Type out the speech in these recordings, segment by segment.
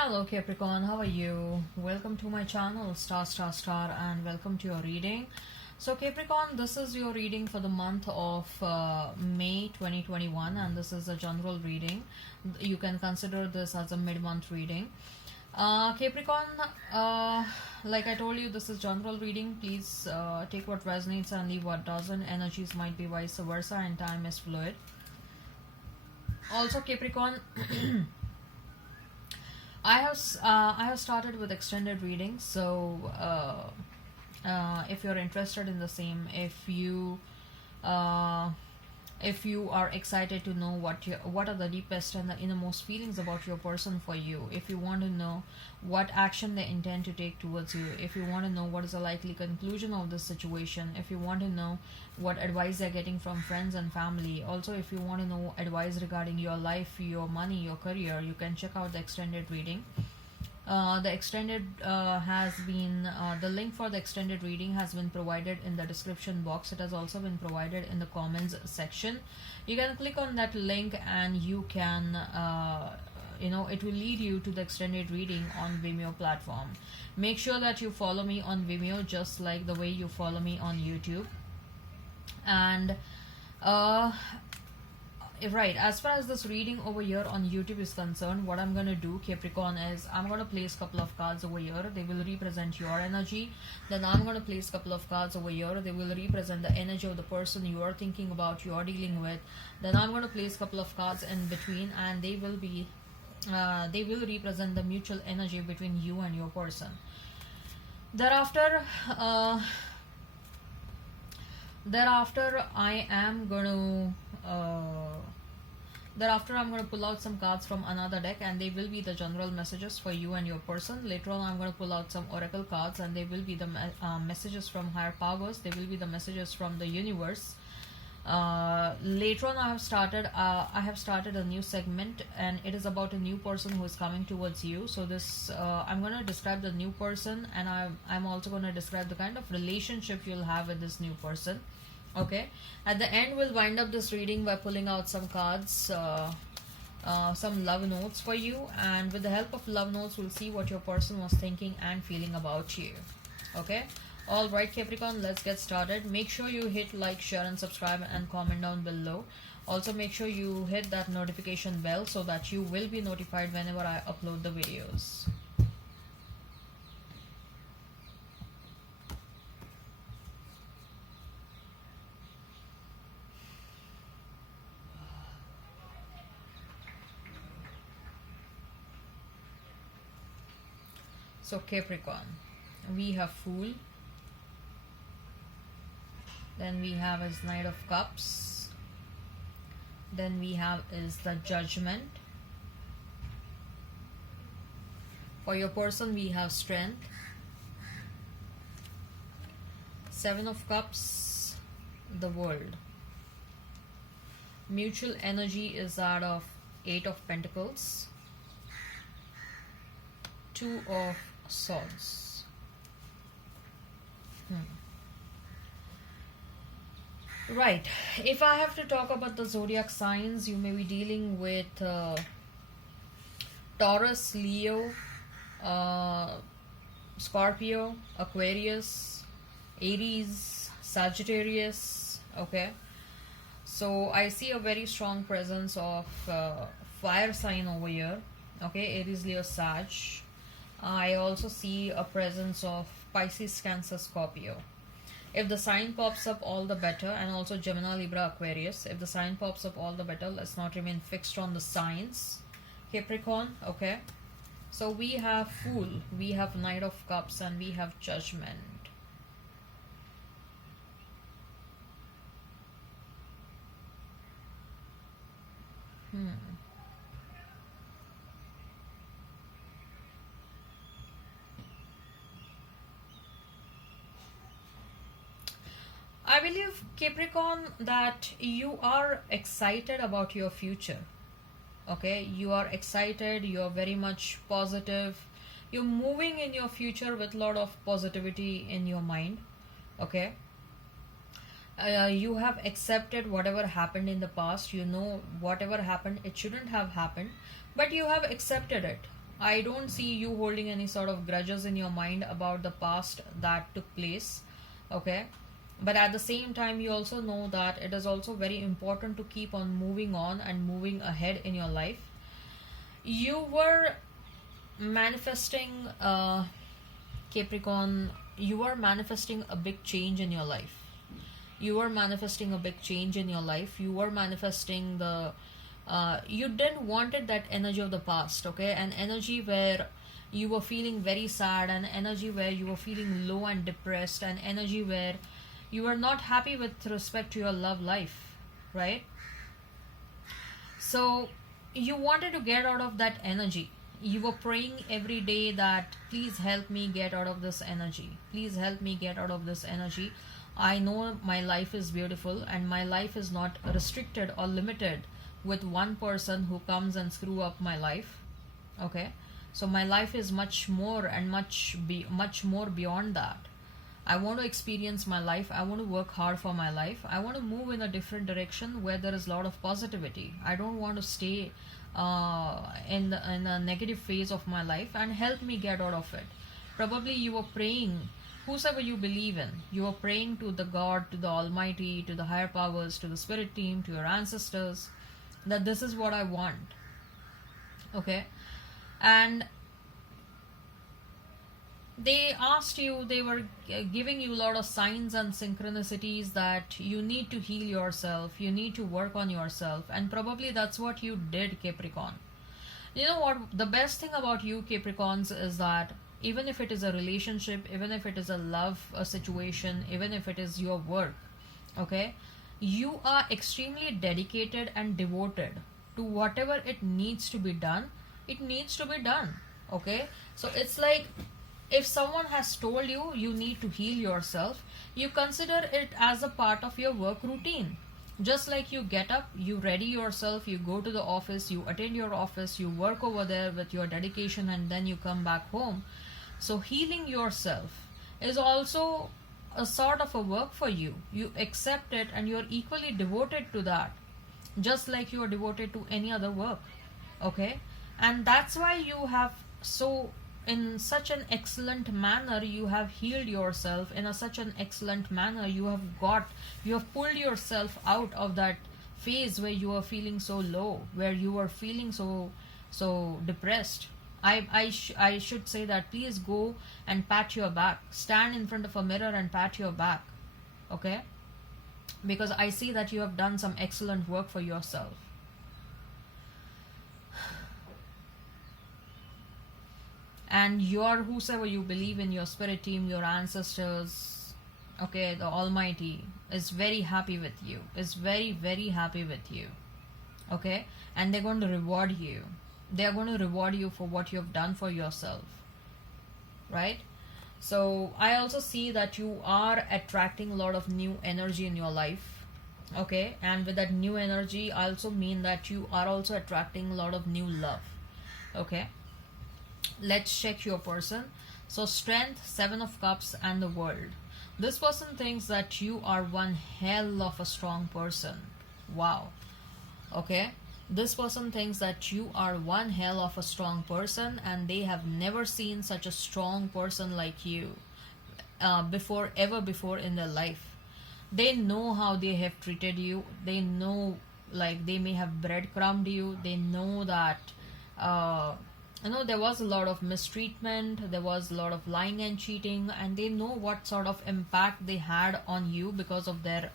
Hello Capricorn, how are you? Welcome to my channel Star and welcome to your reading. So Capricorn, this is your reading for the month of May 2021 and this is a general reading. You can consider this as a mid-month reading. Capricorn, like I told you, this is general reading. Please take what resonates and leave what doesn't. Energies might be vice versa and time is fluid. Also Capricorn, I have started with extended readings, so if you're interested in the same, uh, if you are excited to know what are the deepest and the innermost feelings about your person for you, if you want to know what action they intend to take towards you, if you want to know what is the likely conclusion of this situation, if you want to know what advice they're getting from friends and family, also if you want to know advice regarding your life, your money, your career, you can check out the extended reading. The extended has been the link for the extended reading has been provided in the description box. It has also been provided in the comments section. You can click on that link and you can it will lead you to the extended reading on Vimeo platform. Make sure that you follow me on Vimeo just like the way you follow me on YouTube. And right, as far as this reading over here on YouTube is concerned, what I'm gonna do, Capricorn, is I'm gonna place a couple of cards over here. They will represent your energy. Then I'm gonna place a couple of cards over here. They will represent the energy of the person you are thinking about, you are dealing with. Then I'm gonna place a couple of cards in between, and they will represent the mutual energy between you and your person. Thereafter, I am going to thereafter I'm going to pull out some cards from another deck and they will be the general messages for you and your person. Later on I'm going to pull out some oracle cards and they will be the messages from higher powers. They will be the messages from the universe. Later on I have started a new segment and it is about a new person who is coming towards you. So this I'm going to describe the new person, and I'm also going to describe the kind of relationship you'll have with this new person. Okay, at the end we'll wind up this reading by pulling out some cards, some love notes for you, and with the help of love notes we'll see what your person was thinking and feeling about you. Okay, all right Capricorn, let's get started. Make sure you hit like, share and subscribe and comment down below. Also make sure you hit that notification bell so that you will be notified whenever I upload the videos. So Capricorn, we have Fool, then we have is Knight of Cups, then we have is the Judgment. For your person we have Strength, Seven of Cups, the World. Mutual energy is out of Eight of Pentacles, Two of Swords. Right, if I have to talk about the zodiac signs, you may be dealing with Taurus, Leo, Scorpio, Aquarius, Aries, Sagittarius. Okay, so I see a very strong presence of fire sign over here. Okay, Aries, Leo, Sag. I also see a presence of Pisces, Cancer, Scorpio. If the sign pops up, all the better. And also Gemini, Libra, Aquarius. If the sign pops up, all the better. Let's not remain fixed on the signs. Capricorn, okay. So we have Fool, we have Knight of Cups, and we have Judgment. I believe, Capricorn, that you are excited about your future. Okay, you are excited, you are very much positive. You're moving in your future with a lot of positivity in your mind. Okay, you have accepted whatever happened in the past. You know whatever happened, it shouldn't have happened, but you have accepted it. I don't see you holding any sort of grudges in your mind about the past that took place. Okay. But at the same time, you also know that it is also very important to keep on moving on and moving ahead in your life. You were manifesting, Capricorn, you are manifesting a big change in your life. You are manifesting a big change in your life. You were manifesting the you didn't wanted that energy of the past, okay? An energy where you were feeling very sad, an energy where you were feeling low and depressed, an energy where you were not happy with respect to your love life, right? So you wanted to get out of that energy. You were praying every day that please help me get out of this energy. Please help me get out of this energy. I know my life is beautiful and my life is not restricted or limited with one person who comes and screw up my life. Okay? So my life is much more and much more beyond that. I want to experience my life. I want to work hard for my life. I want to move in a different direction where there is a lot of positivity. I don't want to stay in a negative phase of my life, and help me get out of it. Probably you were praying, whosoever you believe in, you were praying to the God, to the Almighty, to the higher powers, to the spirit team, to your ancestors, that this is what I want. Okay? And they asked you, they were giving you a lot of signs and synchronicities that you need to heal yourself, you need to work on yourself, and probably that's what you did, Capricorn. You know what? The best thing about you, Capricorns, is that even if it is a relationship, even if it is a love a situation, even if it is your work, okay, you are extremely dedicated and devoted to whatever it needs to be done. It needs to be done. Okay, so it's like if someone has told you you need to heal yourself, you consider it as a part of your work routine. Just like you get up, you ready yourself, you go to the office, you attend your office, you work over there with your dedication, and then you come back home. So healing yourself is also a sort of a work for you. You accept it and you're equally devoted to that, just like you are devoted to any other work. Okay? And that's why you have so in such an excellent manner you have healed yourself, in a such an excellent manner you have pulled yourself out of that phase where you were feeling so low, where you were feeling so depressed. I should say that please go and pat your back, stand in front of a mirror and pat your back. Okay, because I see that you have done some excellent work for yourself. And your whosoever you believe in, your spirit team, your ancestors, okay, the Almighty is very happy with you, is very, very happy with you. Okay, and they're going to reward you. They are going to reward you for what you have done for yourself, right? So I also see that you are attracting a lot of new energy in your life. Okay, and with that new energy I also mean that you are also attracting a lot of new love. Okay, let's check your person. So strength, 7 of cups, and the world. This person thinks that you are one hell of a strong person. Wow. Okay, this person thinks that you are one hell of a strong person, and they have never seen such a strong person like you ever before in their life. They know how they have treated you. They know, like, they may have breadcrumbed you. They know that there was a lot of mistreatment, there was a lot of lying and cheating, and they know what sort of impact they had on you because of their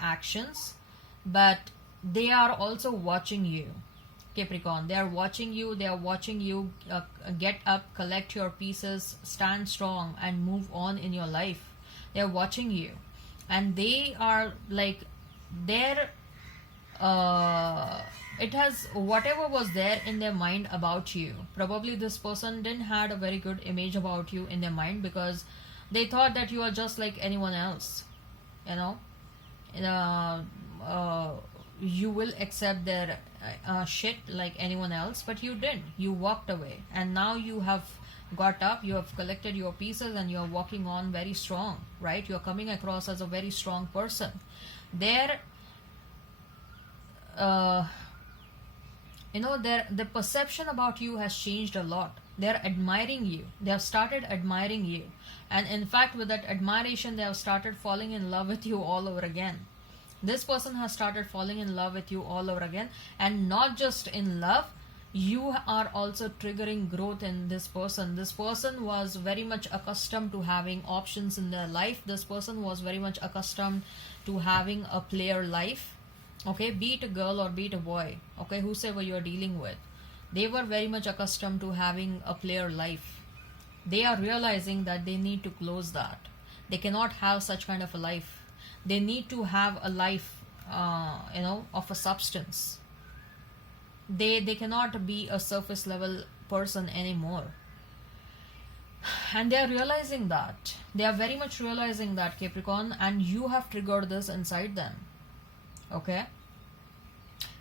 actions. But they are also watching you, Capricorn. They are watching you. They are watching you get up, collect your pieces, stand strong, and move on in your life. They are watching you, and they are like their it has whatever was there in their mind about you. Probably this person didn't had a very good image about you in their mind, because they thought that you are just like anyone else. You know, you will accept their shit like anyone else, but you didn't. You walked away, and now you have got up, you have collected your pieces, and you're walking on very strong, right? You're coming across as a very strong person. Their You know, the perception about you has changed a lot. They're admiring you. They have started admiring you. And in fact, with that admiration, they have started falling in love with you all over again. This person has started falling in love with you all over again. And not just in love, you are also triggering growth in this person. This person was very much accustomed to having options in their life. This person was very much accustomed to having a player life. Okay, be it a girl or be it a boy, okay, whosoever you are dealing with, they were very much accustomed to having a player life. They are realizing that they need to close that. They cannot have such kind of a life. They need to have a life, of a substance. They cannot be a surface level person anymore. And they are realizing that. They are very much realizing that, Capricorn, and you have triggered this inside them. Okay,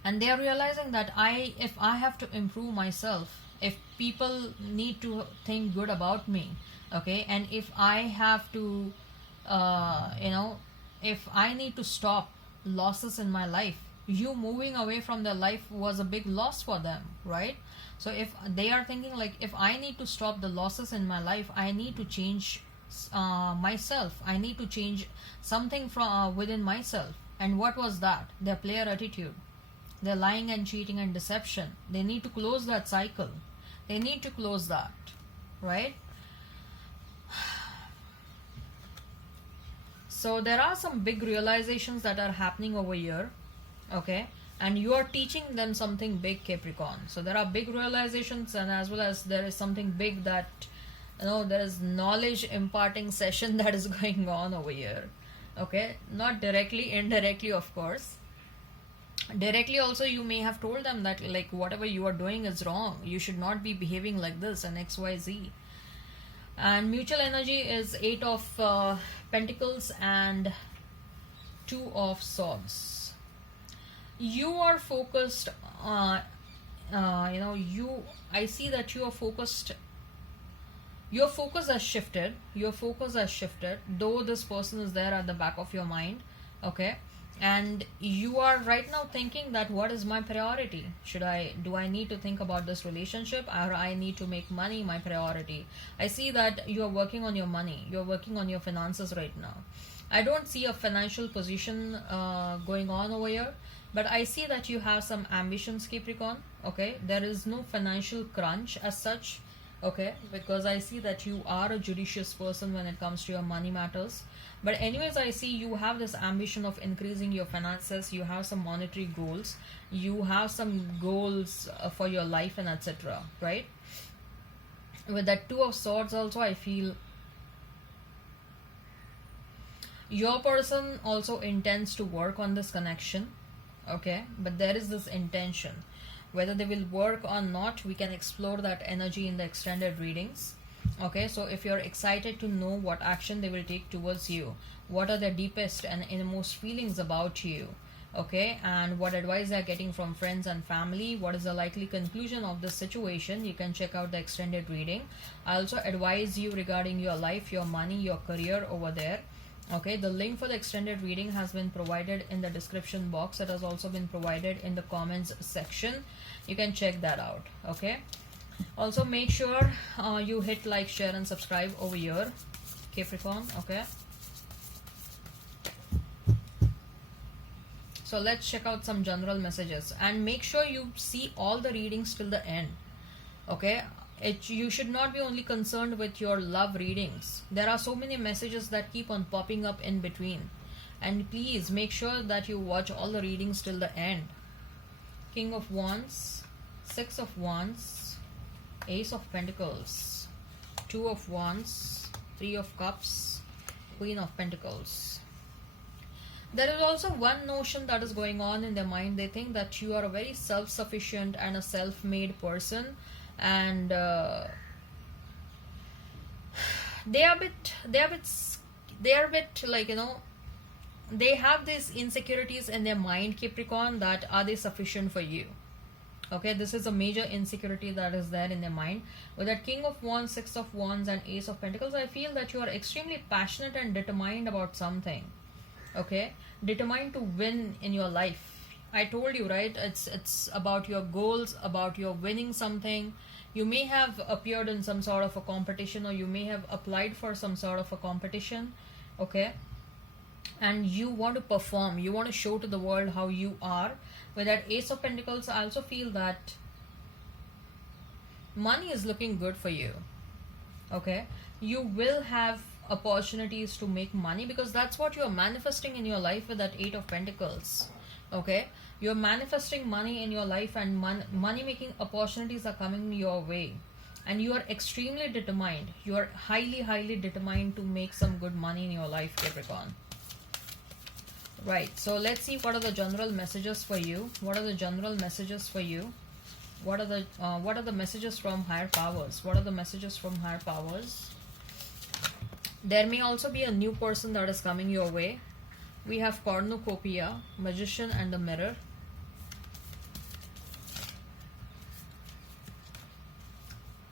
and they are realizing that if I have to improve myself, if people need to think good about me, okay, and if I have to if I need to stop losses in my life, you moving away from their life was a big loss for them, right? So if they are thinking like, if I need to stop the losses in my life, I need to change myself, I need to change something from within myself. And what was that? Their player attitude, their lying and cheating and deception. They need to close that cycle. They need to close that, right? So there are some big realizations that are happening over here, okay? And you are teaching them something big, Capricorn. So there are big realizations, and as well as there is something big that, there is knowledge imparting session that is going on over here. Okay, not directly, indirectly, of course. Directly also, you may have told them that like whatever you are doing is wrong, you should not be behaving like this, and XYZ. And mutual energy is 8 of Pentacles and 2 of Swords. You are focused, I see that you are focused. Your focus has shifted. Though this person is there at the back of your mind, okay? And you are right now thinking that, what is my priority? Do I need to think about this relationship, or I need to make money my priority? I see that you are working on your money. You're working on your finances right now. I don't see a financial position going on over here, but I see that you have some ambitions, Capricorn, okay? There is no financial crunch as such. Okay, because I see that you are a judicious person when it comes to your money matters. But anyways, I see you have this ambition of increasing your finances. You have some monetary goals. You have some goals for your life and etc. Right? With that 2 of Swords also, I feel your person also intends to work on this connection. Okay, but there is this intention. Whether they will work or not, we can explore that energy in the extended readings. Okay, so if you're excited to know what action they will take towards you, what are their deepest and innermost feelings about you, okay, and what advice they're getting from friends and family, what is the likely conclusion of this situation, you can check out the extended reading. I also advise you regarding your life, your money, your career over there. Okay, the link for the extended reading has been provided in the description box. It has also been provided in the comments section. You can check that out. Okay, also make sure you hit like, share and subscribe over here, Capricorn. Okay, so let's check out some general messages, and make sure you see all the readings till the end. Okay, you should not be only concerned with your love readings. There are so many messages that keep on popping up in between, and please make sure that you watch all the readings till the end. King of Wands, 6 of Wands, Ace of Pentacles, 2 of Wands, 3 of Cups, Queen of Pentacles. There is also one notion that is going on in their mind. They think that you are a very self-sufficient and a self-made person, and they are a bit like, they have these insecurities in their mind, Capricorn, that are they sufficient for you? Okay, this is a major insecurity that is there in their mind. With that King of Wands, 6 of Wands and Ace of Pentacles, I feel that you are extremely passionate and determined about something. Okay, determined to win in your life. I told you, right? It's about your goals, about your winning something. You may have appeared in some sort of a competition, or you may have applied for some sort of a competition, okay? And you want to perform, you want to show to the world how you are. With that Ace of Pentacles, I also feel that money is looking good for you, okay? You will have opportunities to make money, because that's what you're manifesting in your life with that Eight of Pentacles, okay? You're manifesting money in your life, and money making opportunities are coming your way, and you are extremely determined. You are highly determined to make some good money in your life, Capricorn. Right, so let's see what are the general messages for you. What are the general messages for you? What are the messages from higher powers? What are the messages from higher powers? There may also be a new person that is coming your way. We have Cornucopia, Magician, and the Mirror.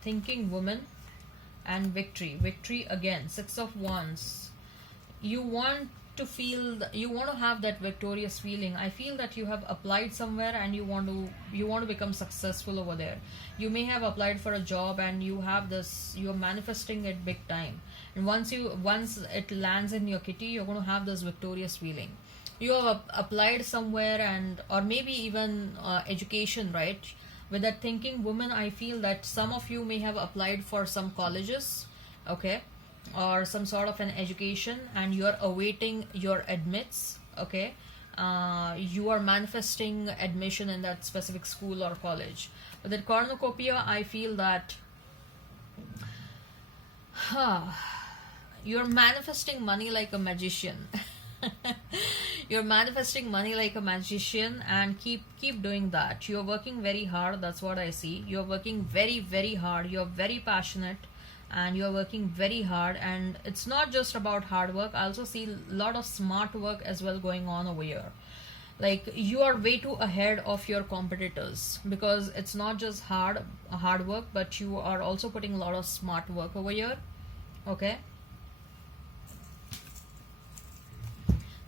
Thinking Woman and Victory. Victory again, Six of Wands. You want to have that victorious feeling. I feel that you have applied somewhere, and you want to become successful over there. You may have applied for a job, and you're manifesting it big time, and once it lands in your kitty, you're going to have this victorious feeling. You have applied somewhere, and or maybe even education, right? With that Thinking Woman, I feel that some of you may have applied for some colleges, okay, or some sort of an education, and you're awaiting your admits, okay? You are manifesting admission in that specific school or college. With that Cornucopia, I feel that you're manifesting money like a magician. You're manifesting money like a magician, and keep doing that. You're working very hard, that's what I see. You're working very hard. You're very passionate, and you're working very hard, and it's not just about hard work. I also see a lot of smart work as well going on over here. Like, you are way too ahead of your competitors, because it's not just hard work, but you are also putting a lot of smart work over here, okay?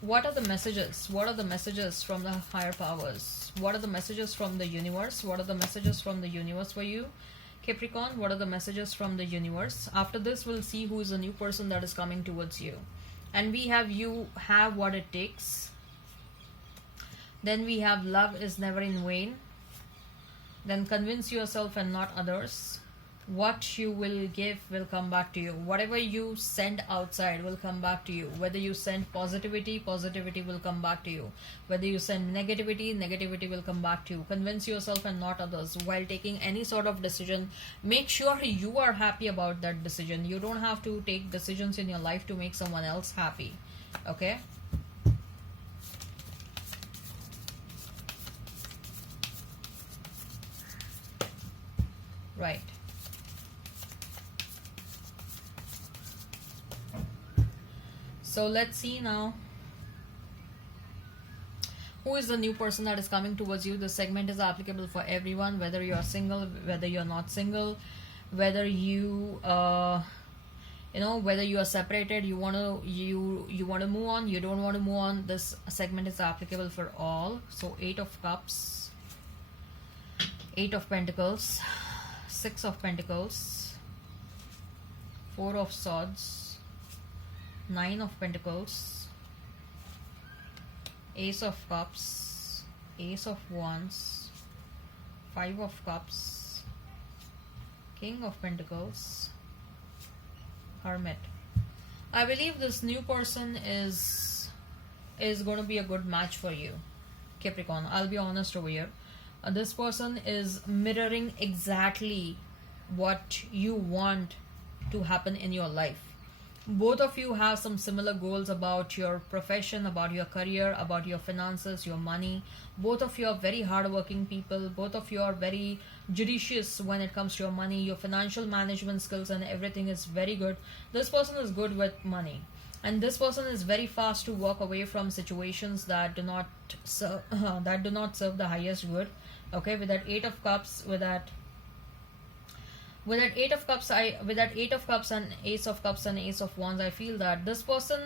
What are the messages? What are the messages from the higher powers? What are the messages from the universe? What are the messages from the universe for you, Capricorn? What are the messages from the universe? After this, we'll see who is the new person that is coming towards you. And we have You Have What It Takes. Then we have Love Is Never in Vain. Then Convince Yourself and Not Others. What you will give will come back to you. Whatever you send outside will come back to you. Whether you send positivity, positivity will come back to you. Whether you send negativity, negativity will come back to you. Convince yourself and not others. While taking any sort of decision, make sure you are happy about that decision. You don't have to take decisions in your life to make someone else happy, okay? Right. So let's see now. Who is the new person that is coming towards you? This segment is applicable for everyone, whether you are single, whether you're not single, whether you whether you are separated, you want to move on, you don't want to move on. This segment is applicable for all. So Eight of Cups, Eight of Pentacles, Six of Pentacles, Four of Swords, Nine of Pentacles, Ace of Cups, Ace of Wands, Five of Cups, King of Pentacles, Hermit. I believe this new person is going to be a good match for you, Capricorn. I'll be honest over here. This person is mirroring exactly what you want to happen in your life. Both of you have some similar goals about your profession, about your career, about your finances, your money. Both of you are very hardworking people. Both of you are very judicious when it comes to your money. Your financial management skills and everything is very good. This person is good with money. And this person is very fast to walk away from situations that do not serve, the highest good. Okay, with that Eight of Cups, with that Eight of Cups and Ace of Cups and Ace of Wands, I feel that this person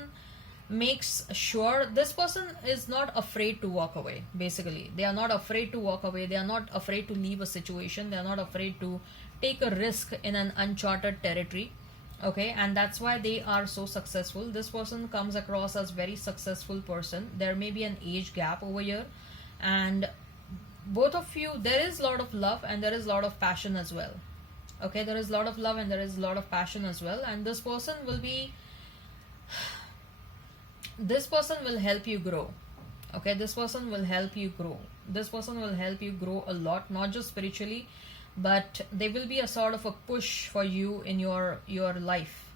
makes sure this person is not afraid to walk away. Basically, they are not afraid to walk away, they are not afraid to leave a situation, they are not afraid to take a risk in an uncharted territory. Okay, and that's why they are so successful. This person comes across as very successful person. There may be an age gap over here, and both of you, there is a lot of love and there is a lot of passion as well. Okay, there is a lot of love and there is a lot of passion as well, and this person will help you grow. Okay, this person will help you grow. This person will help you grow a lot, not just spiritually, but they will be a sort of a push for you in your life,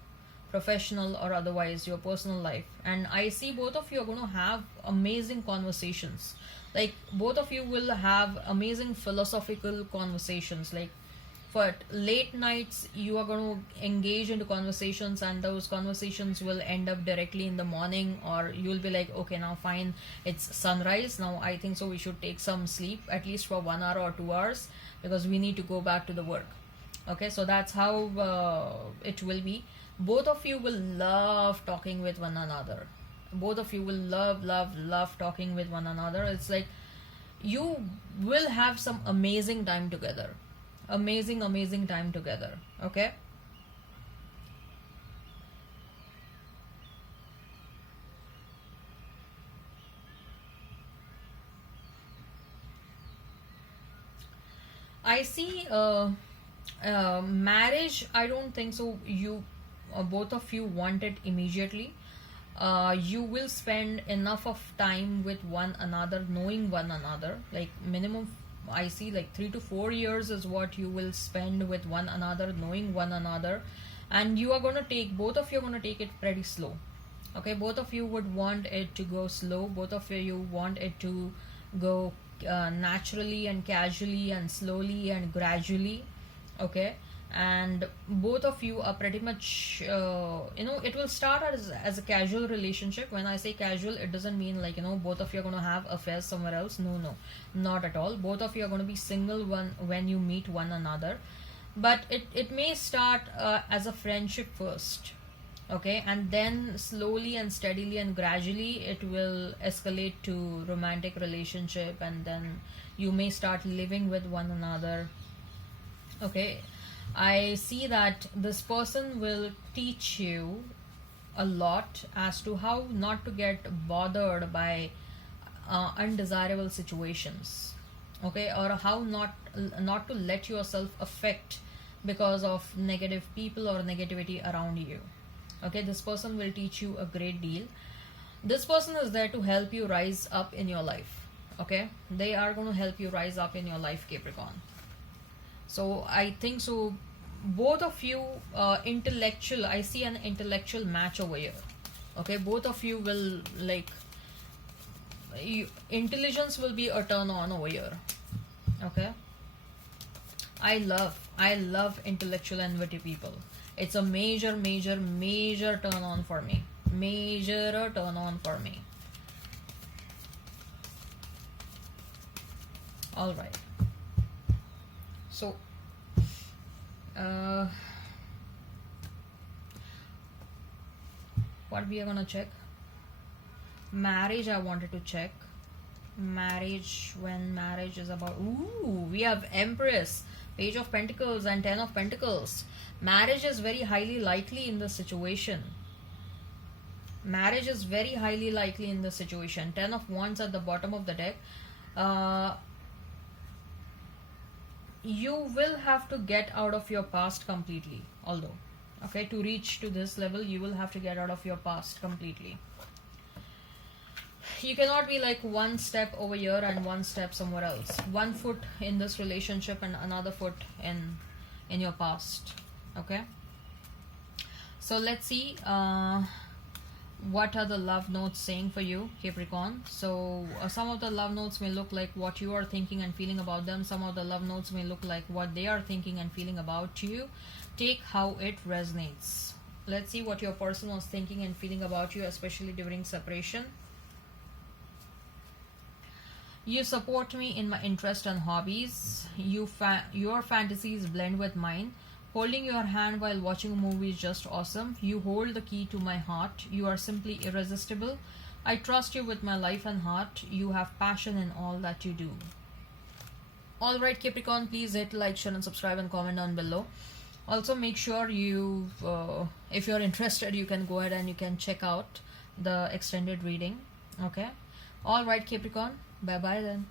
professional or otherwise, your personal life. And I see both of you are going to have amazing conversations. Like, both of you will have amazing philosophical conversations. Like, for late nights you are going to engage into conversations, and those conversations will end up directly in the morning, or you'll be like, okay, now fine, it's sunrise now, I think so we should take some sleep at least for 1 hour or 2 hours, because we need to go back to the work. Okay, so that's how it will be. Both of you will love talking with one another. Both of you will love talking with one another. It's like you will have some amazing time together. Amazing time together. Okay, I see marriage, I don't think so you both of you want it immediately. You will spend enough of time with one another, knowing one another, like minimum I see like 3 to 4 years is what you will spend with one another, knowing one another. And you are going to take, both of you are going to take it pretty slow. Okay, both of you would want it to go slow, both of you want it to go naturally and casually and slowly and gradually. Okay, and both of you are pretty much it will start as a casual relationship. When I say casual, it doesn't mean like both of you are going to have affairs somewhere else. No, not at all. Both of you are going to be single when you meet one another, but it may start as a friendship first. Okay, and then slowly and steadily and gradually it will escalate to romantic relationship, and then you may start living with one another. Okay, I see that this person will teach you a lot as to how not to get bothered by undesirable situations. Okay, or how not to let yourself affect because of negative people or negativity around you. Okay, this person will teach you a great deal. This person is there to help you rise up in your life. Okay, they are going to help you rise up in your life, Capricorn. So I think so both of you intellectual, I see an intellectual match over here. Okay, both of you will like intelligence will be a turn on over here. Okay, I love intellectual and witty people. It's a major turn on for me. Major turn on for me. All right. So, what we are gonna check? Marriage. I wanted to check marriage, when marriage is about. Ooh, we have Empress, Page of Pentacles, and Ten of Pentacles. Marriage is very highly likely in this situation. Marriage is very highly likely in this situation. Ten of Wands at the bottom of the deck. You will have to get out of your past completely. Although, okay, to reach to this level, you will have to get out of your past completely. You cannot be like one step over here and one step somewhere else. One foot in this relationship and another foot in your past. Okay, so let's see what are the love notes saying for you, Capricorn. So some of the love notes may look like what you are thinking and feeling about them. Some of the love notes may look like what they are thinking and feeling about you. Take how it resonates. Let's see what your person was thinking and feeling about you, especially during separation. You support me in my interest and hobbies. Your fantasies blend with mine. Holding your hand while watching a movie is just awesome. You hold the key to my heart. You are simply irresistible. I trust you with my life and heart. You have passion in all that you do. Alright, Capricorn, please hit like, share, and subscribe and comment down below. Also, make sure you, if you're interested, you can go ahead and you can check out the extended reading. Okay. Alright, Capricorn. Bye bye then.